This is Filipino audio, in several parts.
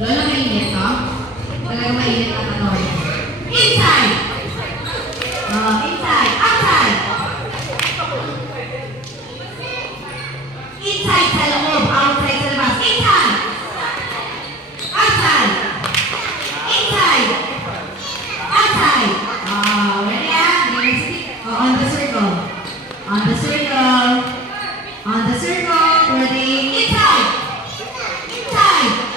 Lola, mainit ka? Talagang mainit ka tanong. Inside! Inside! Outside! Inside sa loob, outside sa labas. Inside! Outside! Inside! Outside! Ready ah? On the circle. On the circle. On the circle. Ready? Inside! Inside!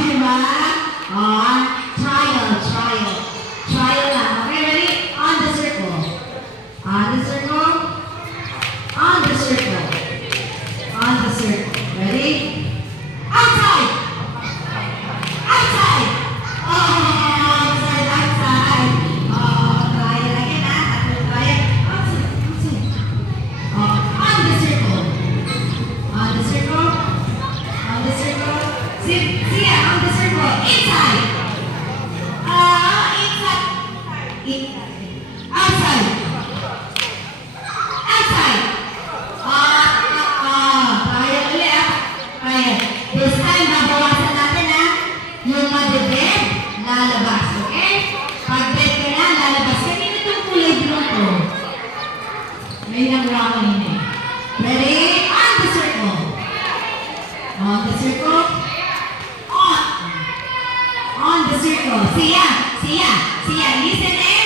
Diba? Trial, trial. Trial lang. Okay, ready? On the circle. On the circle. On the circle. On the circle. Ready? Outside! Outside! Outside, outside. Trial again ah. Trial. Outside, outside. On the circle. On the circle. On the circle. See ya, on the circle. Inside. Inside. Inside. Outside. Outside. Trial ulit ah. Trial. This time, babawasan natin ah. Yung madebed, lalabas. Okay? Pag bed ka na, lalabas. Kanina itong kulay blue ko. Ngayon ang wala kanina eh. Ready? On the circle. On the circle. On the circle. See ya. See ya. See ya. Listen eh.